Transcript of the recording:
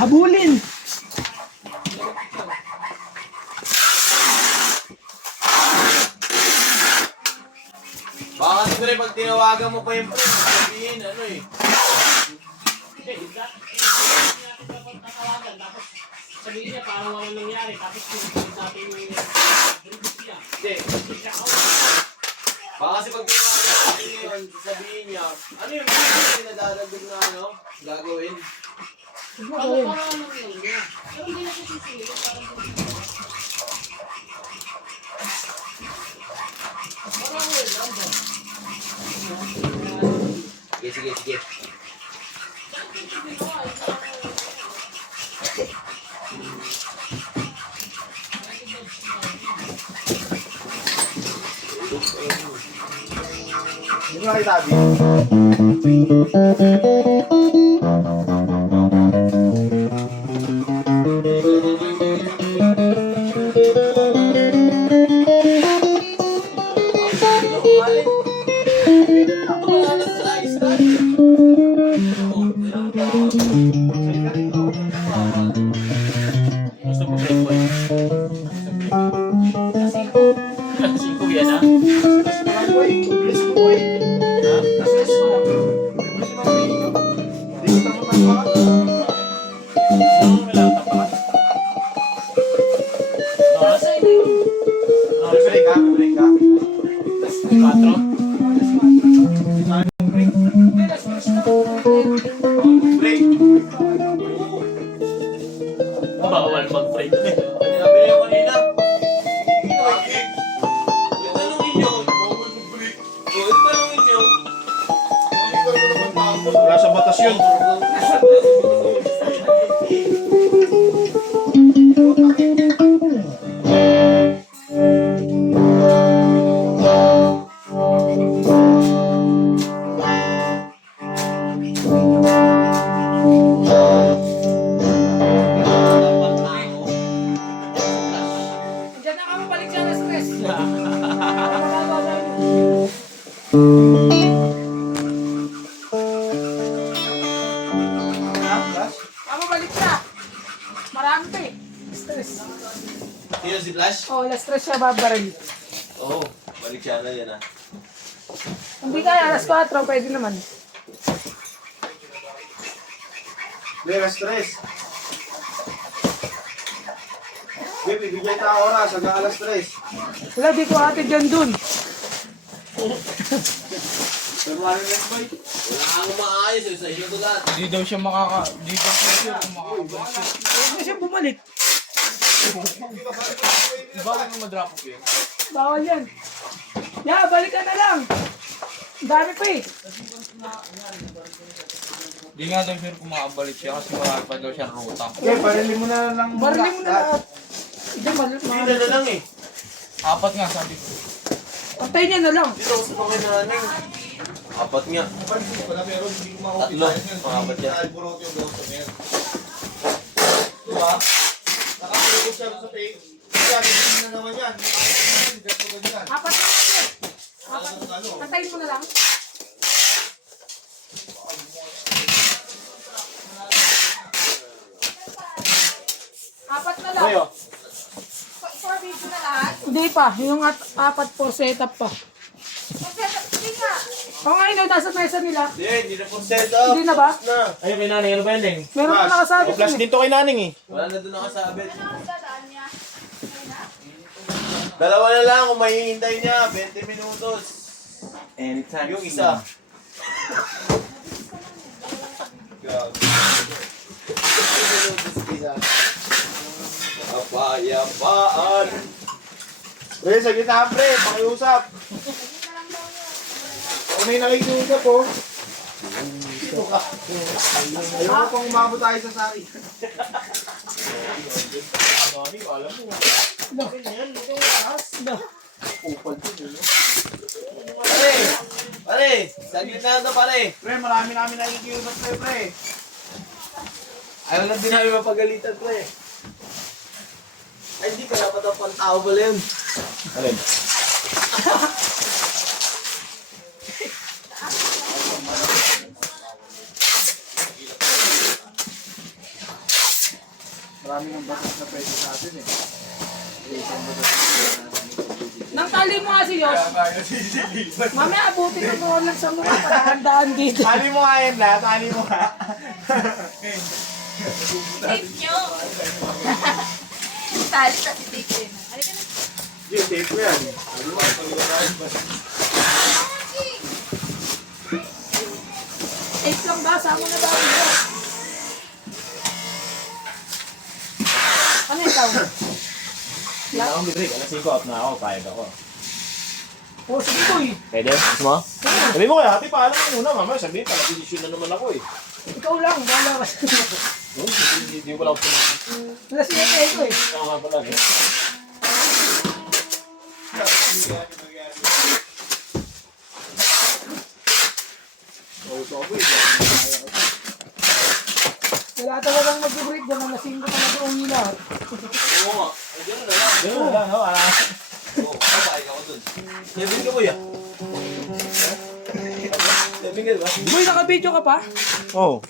Habulin! Baka siguro pag tinawagan mo pa yung pre, sabihin, ano eh. Sabihin niya, parang walang nangyari. Tapos yung natin yung Hindi. Baka kasi pag tinawagan natin yun, sabihin niya, ano yung pre, nadadagdag na ano, gagawin. ano parang ano yun niya. Pero hindi na sisili. Parang well lang ba? Sige. Hindi mo nakitabi. Gusto mo break boy? Singko yan ha? Bless mo boy. Ha? Bless mo. Bless mo boy. Hindi kita mo tapakan. Wala kang tapakan. Break ka. Break ka. 4? Break. Bawal mag-break. Sinabi niyo kanina. Hindi ko makikinig. Tanungin niyo. Bawal mag-break. Tanungin niyo. Wala sa batas yun. Diyan na kami balik siya na stress. Kama balik siya. Marami pa eh. Stress. Sino si Flash? Oh, na-stress siya babaril. Oo. Balik siya na yan ha. Hindi kaya, alas 4, pwede naman. Hindi, stress. Baby, bigyan tayo oras hanggang alas 3. Wala, di ko ate dyan dun. Pero ano yan boy? Wala kang maayos eh. Sa inyo to lahat. Di daw siya makakabalik. Huwag na siya bumalik. Bawal mo ma-drop off yun. Bawal yan. Ya, balik ka na lang. Ang dami pa eh. Di nga daw sure kung makabalik siya kasi marami pa daw siya ruta. Okay, parilin mo na lang. Barilin mo na lahat. Ito, Hindi na lang eh. 4 nga sabi ko. Patay niya na lang. Dito ako sa mga nanay. 4 nga. Wala pero hindi ko 3. Pangapat yan. Alboroto yung gawin sa mer. Diba? Nakatulog siya sa page. Kaya hindi na naman yan. Apat na lang yun. Patayin mo na lang. Apat na lang. Kayo? For video na lahat? Hindi pa. Yung apat po setup pa. Sige nga. O nga yun, nasa mesa nila. Hindi na po set up. Hindi na ba? Tapos na. Ayun kay nanay, ano ba yun, Leng? Meron pa nakasabi Flash dun eh. din to kay naning eh. Wala na doon nakasabit. Ano ang dadaan niya? Dalawa na lang kung mahihintay niya. 20 minutos. Anytime. Yung isa. Kapayapaan. Pre, sa gitna pre, pakiusap. Kung may nakikiusap po. Dito ka. Ayoko pang umabot tayo sa sari. Alam mo. Pare, saglit na ito pare. Pre, marami namin nakikiusap pre, pre. Ayaw lang din namin mapagalitan pre. Ay, hindi ka dapat ang pantao pala yun. Alin? Marami ng batas na pwede sa atin eh. Isang batas Nang tali mo nga si Yos. Mamaya abutin ko doon lang sa mga pagkahandaan dito. Tali mo nga yan lahat, tali mo nga. Tape nyo. Tali sa tape yun. Halika na. Yung tape ko yan. Tape lang ba? Sama na ba? Ano ikaw? Hindi na akong bibig. Alas 5 out na ako. Payag ako. O, sige ko eh. Pwede? Gusto mo? Sabi mo kaya, ate, paalam mo muna. Mamaya sabihin, pala-desisyon na naman ako eh. Ikaw lang, wala ka. Hindi ko lang pumunta. Wala siya tayo ko eh. Oo nga pala eh. Wala talagang mag-break doon. Nalasing ko talaga ang lahat. Oo nga. Ay, gano'n na lang. Gano'n na lang, no? Oo, payag ako dun. Sabihin ka mo yan. Sabihin ka, diba? Boy, naka-video ka pa? Oo.